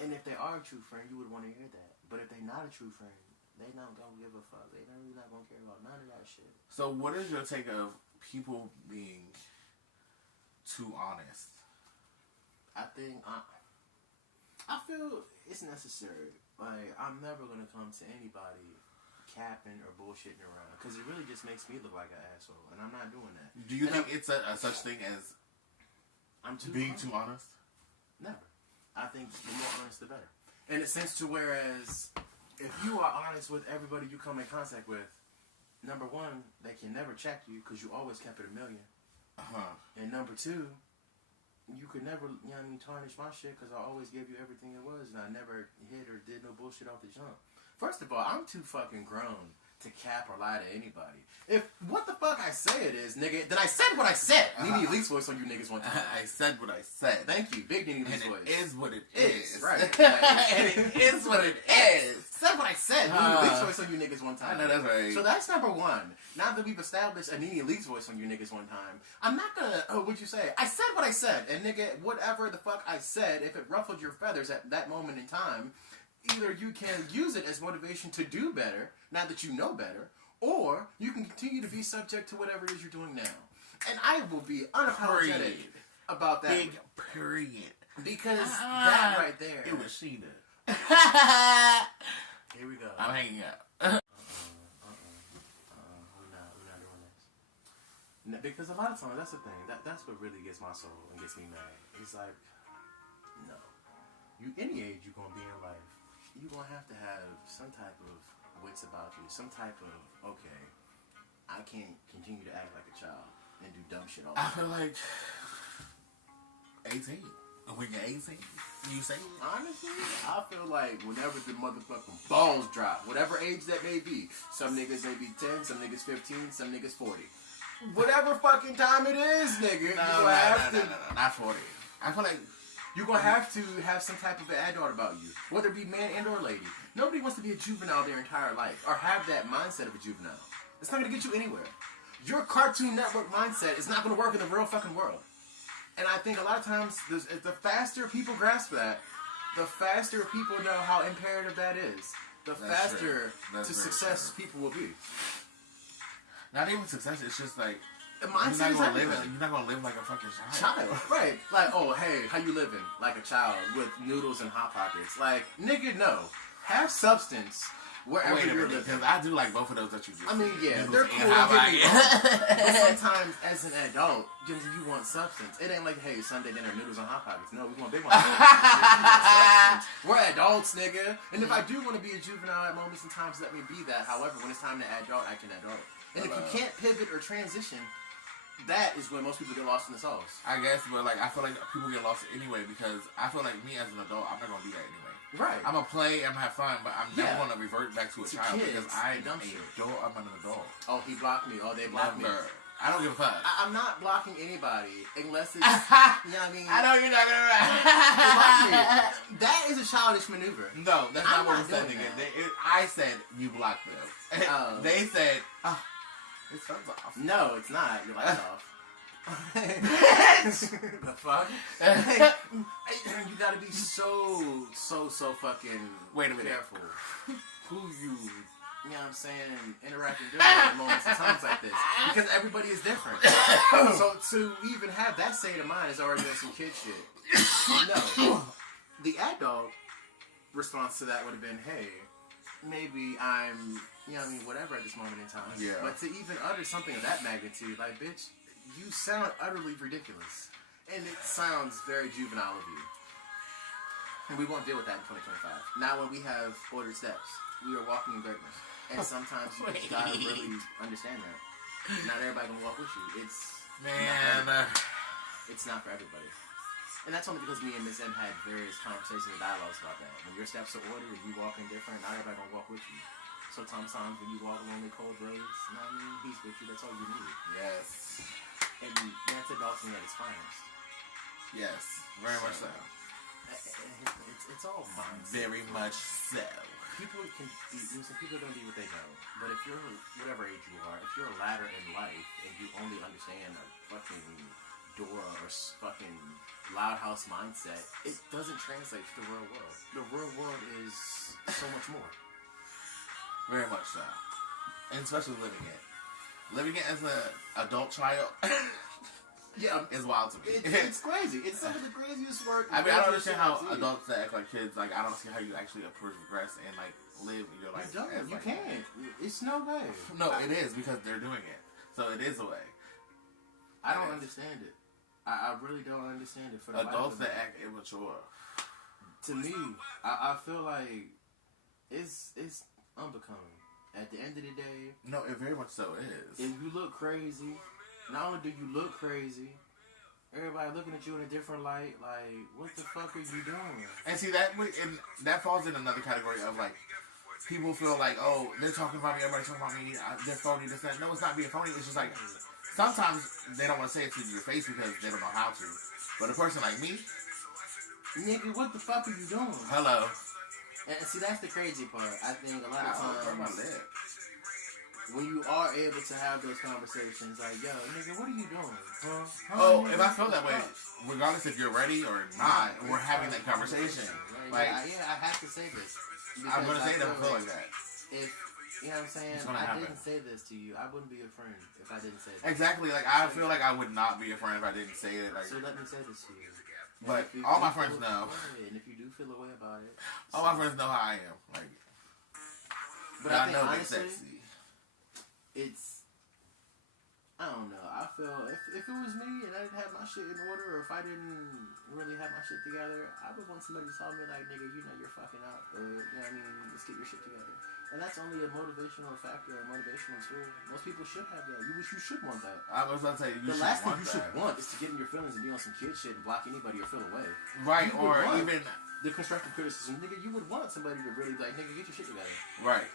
And if they are a true friend, you would want to hear that. But if they not a true friend, they not gonna give a fuck. They really not gonna care about none of that shit. So what is your take of people being too honest? I think I feel it's necessary. Like, I'm never gonna come to anybody capping or bullshitting around because it really just makes me look like an asshole, and I'm not doing that. Do you think it's a such thing as being too honest? Never. I think the more honest, the better. In a sense to whereas if you are honest with everybody you come in contact with, number one, they can never check you because you always kept it a million. And number two, you could never, you know what I mean, tarnish my shit because I always gave you everything it was and I never hid or did no bullshit off the jump. First of all, I'm too fucking grown to cap or lie to anybody. If what the fuck I say it is, nigga, then I said what I said. Nene Elite's voice on you niggas one time. I said what I said. Thank you. Big Nene Elite's voice. It is what it is. Right. And it is what it is. Said what I said. Nene Elite's voice on you niggas one time. I know that's right. So that's number one. Now that we've established a Nene Elite's voice on you niggas one time, I'm not gonna, what'd you say? I said what I said. And nigga, whatever the fuck I said, if it ruffled your feathers at that moment in time, either you can use it as motivation to do better, now that you know better, or you can continue to be subject to whatever it is you're doing now. And I will be unapologetic about that. Big period. Because that right there. It was Sheena. Here we go. I'm hanging up. We're not doing this. Because a lot of times, that's the thing. That's what really gets my soul and gets me mad. It's like, no. Any age you're going to be in life, you're going to have some type of wits about you. Some type of, okay, I can't continue to act like a child and do dumb shit all the time. I feel like 18. When you're 18, you say? Honestly, I feel like whenever the motherfucking balls drop, whatever age that may be, some niggas may be 10, some niggas 15, some niggas 40. Whatever fucking time it is, nigga, No, not 40. I feel like you're going to have some type of an adult about you, whether it be man and or lady. Nobody wants to be a juvenile their entire life or have that mindset of a juvenile. It's not going to get you anywhere. Your Cartoon Network mindset is not going to work in the real fucking world. And I think a lot of times, the faster people grasp that, the faster people know how imperative that is. The faster to success people will be. Not even success, it's just like, the mindset you're not gonna live like a fucking child. Right. Like, oh, hey, how you living? Like a child with noodles and Hot Pockets. Like, nigga, no. Have substance wherever you're living. Because I do like both of those that you just I mean, yeah, noodles they're cool. But sometimes, as an adult, you want substance. It ain't like, hey, Sunday dinner, noodles and Hot Pockets. No, we want big ones. We're adults, nigga. And if I do want to be a juvenile at moments and times, let me be that. However, when it's time to adult, I can adult. And if you can't pivot or transition, that is when most people get lost in the sauce. I guess, but like I feel like people get lost anyway because I feel like me as an adult, I'm not gonna do that anyway. Right. I'm gonna play, I'm gonna have fun, but I'm never gonna revert back to a child because I'm an adult. Oh, he blocked me. Oh, they blocked me. I don't give a fuck. I'm not blocking anybody unless it's, you know what I mean? I know you're not gonna That is a childish maneuver. No, that's not what we said, nigga. I said you blocked them. They said, oh, it turns off. No, it's not. Your light's off. The fuck? You gotta be so fucking Wait a minute. careful who you know what I'm saying, interacting with at moments and times like this. Because everybody is different. So to even have that state of mind is already on some kid shit. No. The adult response to that would have been, hey, maybe I'm, you know what I mean, whatever at this moment in time. Yeah. But to even utter something of that magnitude, like, bitch, you sound utterly ridiculous. And it sounds very juvenile of you. And we won't deal with that in 2025. Now when we have ordered steps, we are walking in greatness. And sometimes you just gotta really understand that. Not everybody gonna walk with you. It's man. it's not for everybody. And that's only because me and Miss M had various conversations and dialogues about that. When your steps are ordered and you walk in different, not everybody gonna walk with you. So sometimes when you walk along the cold roads, you know what I mean? He's with you, that's all you need. Yes. And that's adulting at its finest. Yes, very much so. It's all mindset. Very much so. People can be, people are gonna be what they know. But if you're whatever age you are, if you're a ladder in life and you only understand a fucking Dora or fucking Loud House mindset, it doesn't translate to the real world. The real world is so much more. Very much so. And especially living it. Living it as an adult child. Yeah, it's wild to me. It's crazy. It's some of the craziest work. I mean, I don't understand how adults that act like kids. Like, I don't see how you actually progress and like live your life. You can't. It's no way. No, it is because they're doing it. So it is a way. I don't understand it. I really don't understand it. For the adults that act immature. To me, I feel like it's unbecoming. At the end of the day, no, it very much so is. If you look crazy. Not only do you look crazy, everybody looking at you in a different light. Like, what the fuck are you doing? And see that falls in another category of like people feel like, oh, they're talking about me, everybody's talking about me, they're phony. This that. No, it's not being phony. It's just like sometimes they don't want to say it to your face because they don't know how to. But a person like me, nigga, what the fuck are you doing? Hello. And see, that's the crazy part. I think a lot of times. My lip. When you are able to have those conversations, like, yo, nigga, what are you doing? Oh, if I feel that way, regardless if you're ready or not, we're having that conversation. Like, I have to say this. I'm going to say that I feel like that. If, you know what I'm saying? I didn't say this to you. I wouldn't be a friend if I didn't say this. Exactly. Like, I feel like I would not be a friend if I didn't say it. Like, so let me say this to you. But all my friends know. And if you do feel a way about it. All my friends know how I am. Like, but I think, know honestly, sexy. I don't know. I feel if it was me and I didn't have my shit in order, or if I didn't really have my shit together, I would want somebody to tell me like, nigga, you know you're fucking up, or you know what I mean, let's get your shit together. And that's only a motivational factor, a motivational tool. Most people should have that. You should want that. I was about to say the last thing you should want is to get in your feelings and be on some kid shit and block anybody or feel away. Right, or even the constructive criticism, nigga. You would want somebody to really like, nigga, get your shit together. Right.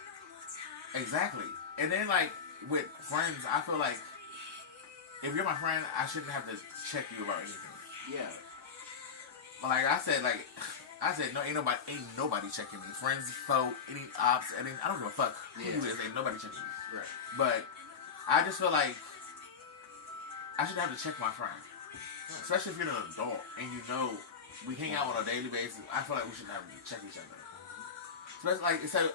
Exactly. And then like with friends, I feel like if you're my friend, I shouldn't have to check you about anything. Yeah. But like I said, no, ain't nobody checking me. Friends, foe, any ops, I don't give a fuck who you is. Ain't nobody checking me. Right. But I just feel like I should have to check my friend, especially if you're an adult and you know we hang out on a daily basis. I feel like we should have to check each other. Especially like instead,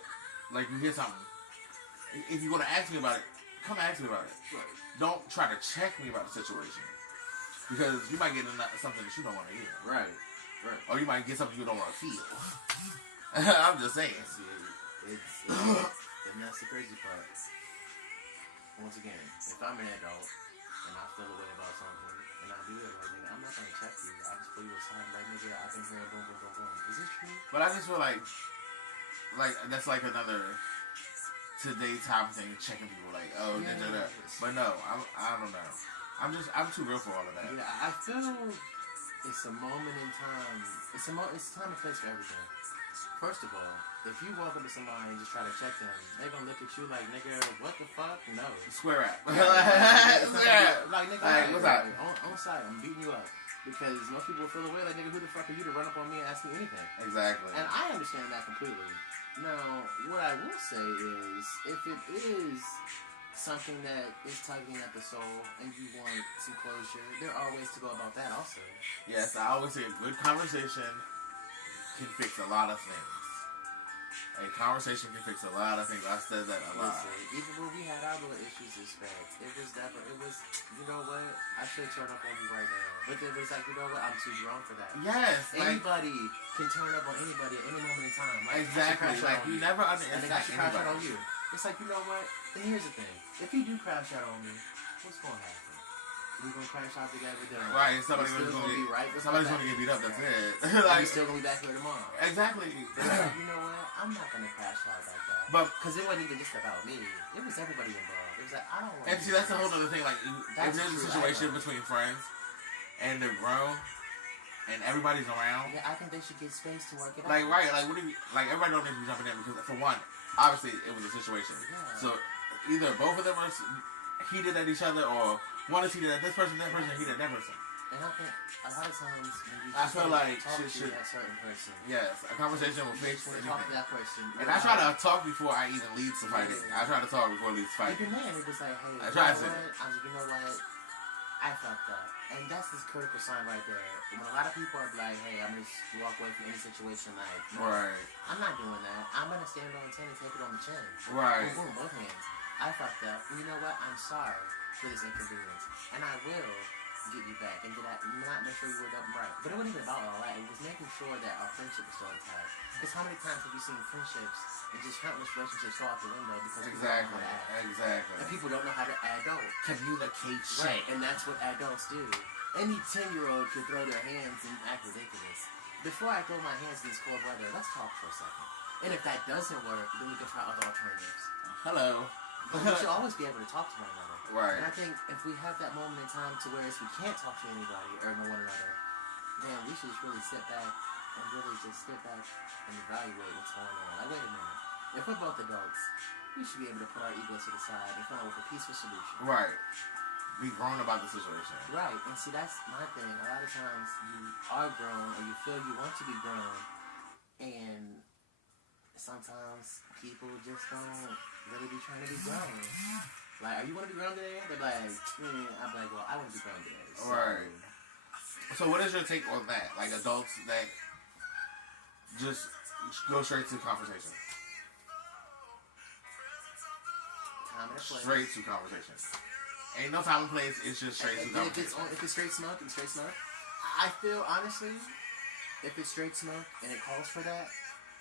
like you hear something. If you're gonna ask me about it, come ask me about it. Right. Don't try to check me about the situation because you might get something that you don't want to hear. Right. Right. Or you might get something you don't want to feel. I'm just saying. And that's the crazy part. Once again, if I'm an adult and I feel a way about something and I do it, like, nigga, I'm not gonna check you. I just pull you aside and like, nigga, I've been hearing boom, boom, boom, boom. Is this true? But I just feel like that's like another today time thing, checking people like, oh, yes. da. But no, I don't know. I'm too real for all of that. Yeah, I feel it's a moment in time. It's time and place for everything. First of all, if you walk up to somebody and just try to check them, they're gonna look at you like, nigga, what the fuck? No. Square up. Like, nigga, like, what's up? On site, I'm beating you up. Because most people will feel away like, nigga, who the fuck are you to run up on me and ask me anything? Exactly. And I understand that completely. Now, what I will say is, if it is something that is tugging at the soul and you want some closure, there are ways to go about that also. Yes, I always say a good conversation can fix a lot of things. A conversation can fix a lot of things. I said that a lot. Listen, even when we had our little issues as facts, you know what? I should turn up on you right now. But it was like, you know what? I'm too grown for that. Yes. Anybody can turn up on anybody at any moment in time. Like, exactly. Like, you never understand. And I should crash out on you. It's like, you know what? And here's the thing. If you do crash out on me, what's going to happen? We're going to crash out together. Right. Somebody's going to be right. Somebody's going to get beat up. That's it. Like, you're still going to be back here tomorrow. Exactly. Like, you know what? I'm not going to crash out like that. But because it wasn't even just about me. It was everybody involved. It was like, I don't want and see, that's a whole other thing. Like, if there's a situation between friends and they're grown, and everybody's around. Yeah, I think they should get space to work it Like, out. right, like, what do you, like, everybody don't need to be jumping in because, for one, obviously, it was a situation. Yeah. So, either both of them are heated at each other, or one is heated at this person, that person heated at that person. And I think a lot of times when you I feel like talk shit to should, that certain person, yes, a conversation will fix when you talk to anything. that person, And I try to talk before I even lead to fighting. I try to talk before it leads to fighting. even then, it was like, hey, I tried to. I was like, you know what? I fucked up. And that's this critical sign right there. When a lot of people are like, hey, I'm going to walk away from any situation, like, no, Right. I'm not doing that. I'm going to stand on 10 and take it on the chin. Right. Boom, boom, both hands. I fucked up. You know what? I'm sorry for this inconvenience. And I will get you back and not make sure you were up and right. But it wasn't even about all that. It was making sure that our friendship was still intact. Because how many times have you seen friendships and just countless relationships go out the window because people don't know how to act? Exactly. And people don't know how to adult. Communication. Right, and that's what adults do. Any 10-year-old could throw their hands and act ridiculous. Before I throw my hands in this cold weather, let's talk for a second. And if that doesn't work, then we can try other alternatives. Hello. But we should always be able to talk to one another. Right. And I think if we have that moment in time to where we can't talk to anybody or know one another, then we should just really sit back and really just sit back and evaluate what's going on. Like, wait a minute. If we're both adults, we should be able to put our egos to the side and come up with a peaceful solution. Right. Be grown about the situation. Right. And see, that's my thing. A lot of times you are grown or you feel you want to be grown, and sometimes people just don't really be trying to be grown. Like, are you want to be grown today? They're like, I'm like, well, I want to be grown today. So. Right. So what is your take on that? Like, adults that just go straight to conversation. Time and a place. Straight to conversation. Ain't no time and place, it's just straight to conversation. If it's straight smoke, it's straight smoke. I feel, honestly, if it's straight smoke and it calls for that,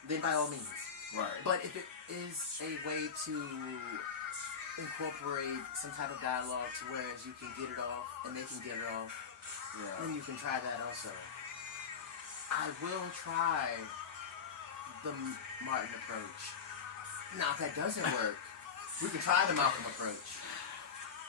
then by all means. Right. But if it is a way to incorporate some type of dialogue to where you can get it off and they can get it off, then you can try that also. I will try the Martin approach. Now, if that doesn't work, we can try the Malcolm approach.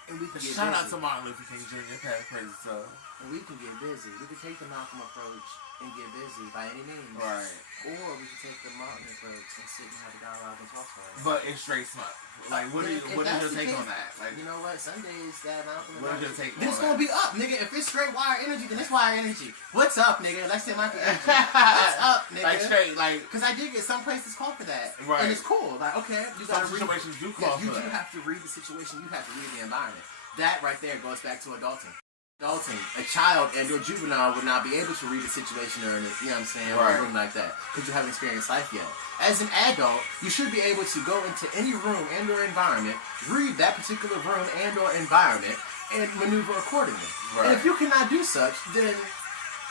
And we can get Shout busy. out to Martin Luther King Jr. Paraphrase, so. And we can get busy. We can take the Malcolm approach and get busy by any means. Right. Or we can take the Martin approach and sit and have a dialogue and talk to her. But it's straight smoke. Like, what is your take on that? Like, you know what? Sundays, that Malcolm and what is your take on Then it's that? gonna be up, nigga. If it's straight wire energy, then it's wire energy. What's up, nigga? Let's say Michael energy. What's up, nigga? Like, straight, like. Because I did get some places call for that. Right. And it's cool. Like, okay, you gotta Some situations do read. call You for do that. have to read the situation. You have to read the environment. That right there goes back to adulting. Adulting. A child and or juvenile would not be able to read a situation or, you know what I'm saying, or a room like that because you haven't experienced life yet. As an adult, you should be able to go into any room and or environment, read that particular room and or environment, and maneuver accordingly. Right. And if you cannot do such, then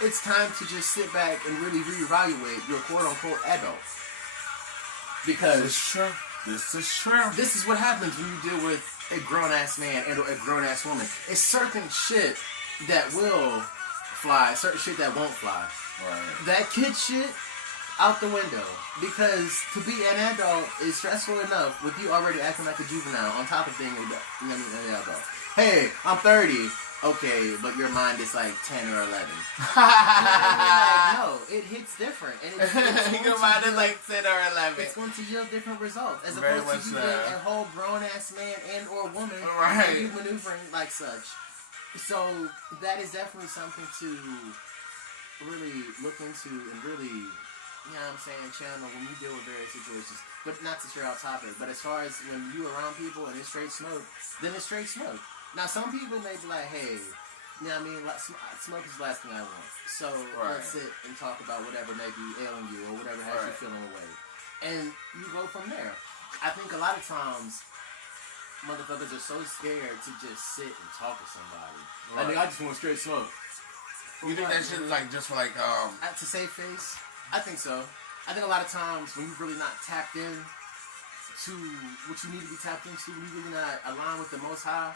it's time to just sit back and really reevaluate your quote-unquote adult. Because This is true. This is true. this is what happens when you deal with a grown-ass man and a grown-ass woman. It's certain shit that will fly, certain shit that won't fly. Right. That kid shit, out the window. Because to be an adult is stressful enough with you already acting like a juvenile on top of being an adult. Hey, I'm 30. Okay, but your mind is like 10 or 11. Like, no, it hits different. And it's Your mind is like 10 or 11. it's going to yield different results. As Very opposed to you much being so. a whole grown-ass man and or woman Right. and you maneuvering like such. So that is definitely something to really look into and really, you know what I'm saying, channel when you deal with various situations. But not to stray off topic, but as far as when you around people and it's straight smoke, then it's straight smoke. Now some people may be like, hey, you know what I mean, like, smoke is the last thing I want. So let's sit and talk about whatever may be ailing you or whatever has you feeling away. And you go from there. I think a lot of times motherfuckers are so scared to just sit and talk to somebody. Like, I just want straight smoke. You think that shit is like just for like To save face? I think so. I think a lot of times when you're really not tapped in to what you need to be tapped into, when you really not aligned with the Most High,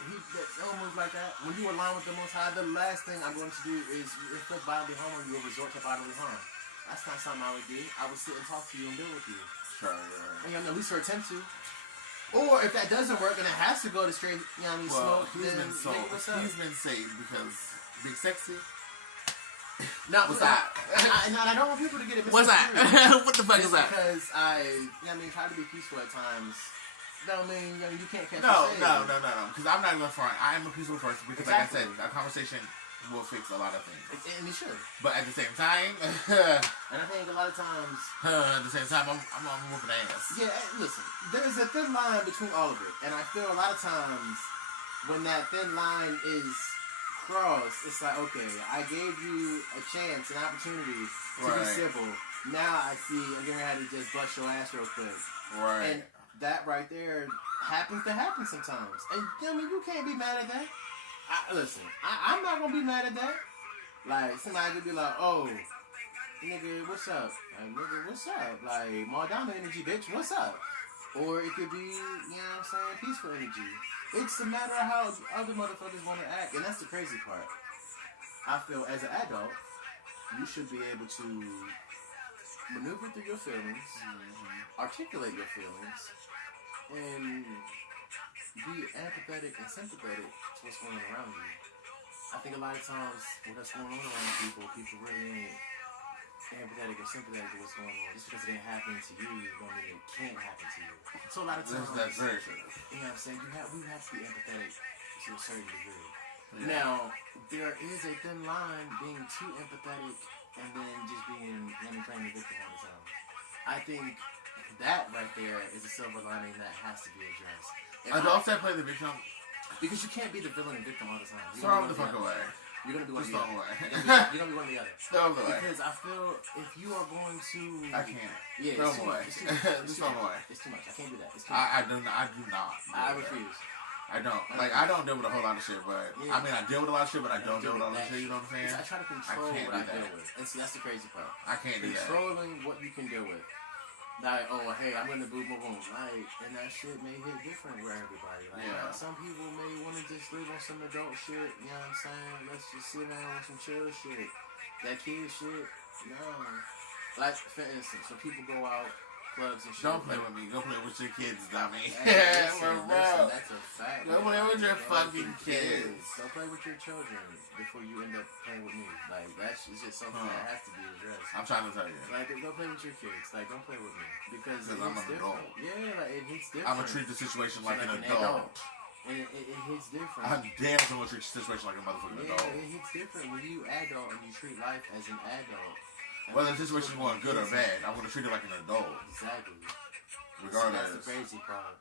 they don't move like that. When you align with the Most High, the last thing I'm going to do is inflict bodily harm on you or resort to bodily harm. That's not something I would do. I would sit and talk to you and build with you. Sure. And at least for attempt to. Or if that doesn't work and it has to go to straight, you know what I mean, Well, smoke, then nigga, what's up? he's been saved because Big Sexy. No, What's that? I don't want people to get it What's that? misconstrued. What the fuck is that? Because try to be peaceful at times. No, I mean, you can't catch No. Because I'm not even front. I am a peaceful person because, exactly. like I said, a conversation will fix a lot of things. And it should. But at the same time, and I think a lot of times, at the same time, I'm whooping ass. Yeah, listen, there's a thin line between all of it, and I feel a lot of times when that thin line is crossed, it's like, okay, I gave you a chance, an opportunity to be civil. Now I see I'm getting ready to just bust your ass real quick. Right. And that right there happens to happen sometimes. And I mean, you can't be mad at that. Listen, I'm not gonna be mad at that. Like, somebody could be like, oh, nigga, what's up? Like, nigga, what's up? Like, Maldana energy, bitch, what's up? Or it could be, you know what I'm saying, peaceful energy. It's a matter of how other motherfuckers want to act, and that's the crazy part. I feel as an adult, you should be able to maneuver through your feelings, articulate your feelings, and be empathetic and sympathetic to what's going on around you. I think a lot of times what's going on around people really ain't empathetic or sympathetic to what's going on. Just because it didn't happen to you, don't mean it can't happen to you. So a lot of times, that's very true. You know what I'm saying? We have to be empathetic to a certain degree. Yeah. Now, there is a thin line being too empathetic and then just being playing the victim all the time. I think that right there is a silver lining that has to be addressed. Adults that play the victim, because you can't be the villain and victim all the time. throw them the fuck away. You're gonna be one Just or the throw them other. away. You're gonna be one or the other. Throw them away. Because I feel if you are going to, I can't. Yeah, throw them away. Just throw them away. It's too much. I can't do that. It's too much. I do not. I refuse. I don't. Like, I don't deal with a whole lot of shit, but I mean, I deal with a lot of shit, but I don't deal with a lot of shit. You know what I'm saying? I try to control what I deal with, and see, that's the crazy part. I can't do that. Controlling what you can deal with. Like, oh, hey, I'm gonna boom. Like, and that shit may hit different where everybody. Like, some people may want to just live on some adult shit. You know what I'm saying? Let's just sit down on some chill shit. That kid shit, no. Like, for instance, when people go out, clubs and shit. Don't play with me. Go play with your kids, dummy. Listen, that's a fact. Go play with your fucking kids. Don't play with your children before you end up playing with me. Like, that's just something that has to be addressed. I'm trying to tell you. Like, go play with your kids. Like, don't play with me. Because I'm an adult. Yeah, like, it hits different. I'm gonna treat the situation like an adult. And it hits different. I'm damn sure gonna treat the situation like a motherfucking adult. Yeah, it hits different when you adult and you treat life as an adult. Whether the situation is going good or bad, I'm gonna treat it like an adult. Exactly. Regardless. That's the crazy part.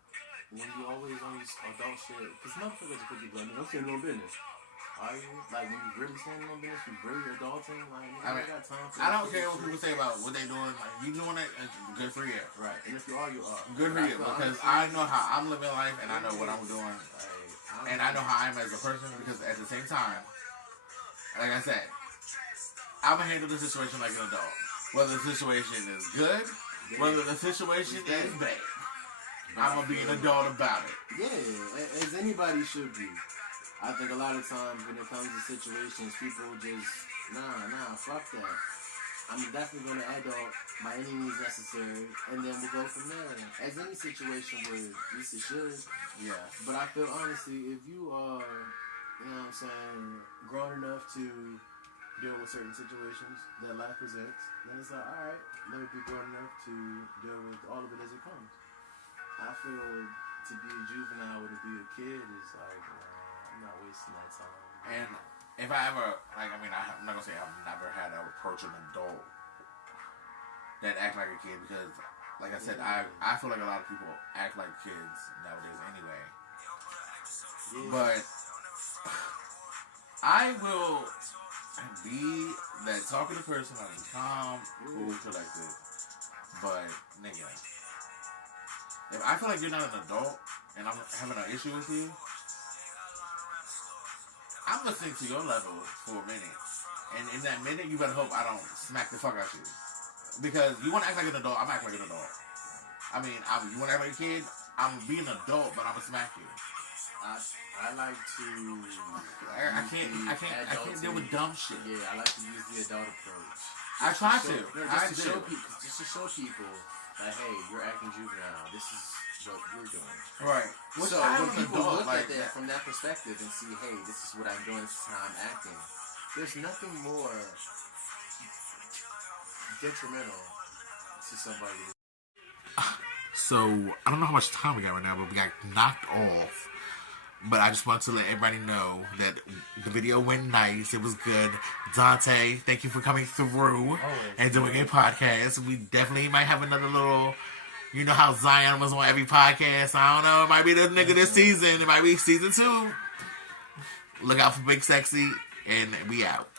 When you always on this adult shit, because motherfuckers are pretty blunt. I'm standing on business. Are you? Like, when you really standing on business, you really adulting. Like, I got time for I don't care what people say about what they doing. Like, you doing it, it's good for you. Right. And if you are, you are. Good for you, because I know how I'm living life, and I know what I'm doing. And I know how I am as a person, because at the same time, like I said, I'm gonna handle the situation like an adult. Whether the situation is good, whether the situation is bad, I'm gonna be an adult about it. Yeah, as anybody should be. I think a lot of times when it comes to situations, people just, nah, fuck that. I'm definitely gonna adult by any means necessary, and then we'll go from there. As any situation would, at least it should. Yeah. But I feel honestly, if you are, you know what I'm saying, grown enough to deal with certain situations that life presents, then it's like, alright, let me be grown enough to deal with all of it as it comes. I feel to be a juvenile or to be a kid is like, I'm not wasting that time. And if I ever, like, I mean, I'm not gonna say I've never had to approach an adult that act like a kid, because, like I said, I feel like a lot of people act like kids nowadays anyway. Yeah. But I will be that talkative person. I'll be calm, cool, collected. But, nigga, if I feel like you're not an adult and I'm having an issue with you, I'm listening to your level for a minute. And in that minute, you better hope I don't smack the fuck out you. Because you want to act like an adult, I'm acting like an adult. I mean, you want to act like a kid, I'm being an adult, but I'm going to smack you. I like to. I can't deal with dumb shit. Yeah, I like to use the adult approach. I try to. Just to show people that, hey, you're acting juvenile. This is what you're doing. Right. So when people look at that from that perspective and see, hey, this is what I'm doing. This is how I'm acting. there's nothing more detrimental to somebody. So, I don't know how much time we got right now, but we got knocked off. But I just want to let everybody know that the video went nice. It was good. Dante, thank you for coming through and doing a podcast. We definitely might have another little... You know how Zion was on every podcast. I don't know. It might be the nigga this season. It might be season 2. Look out for Big Sexy. And we out.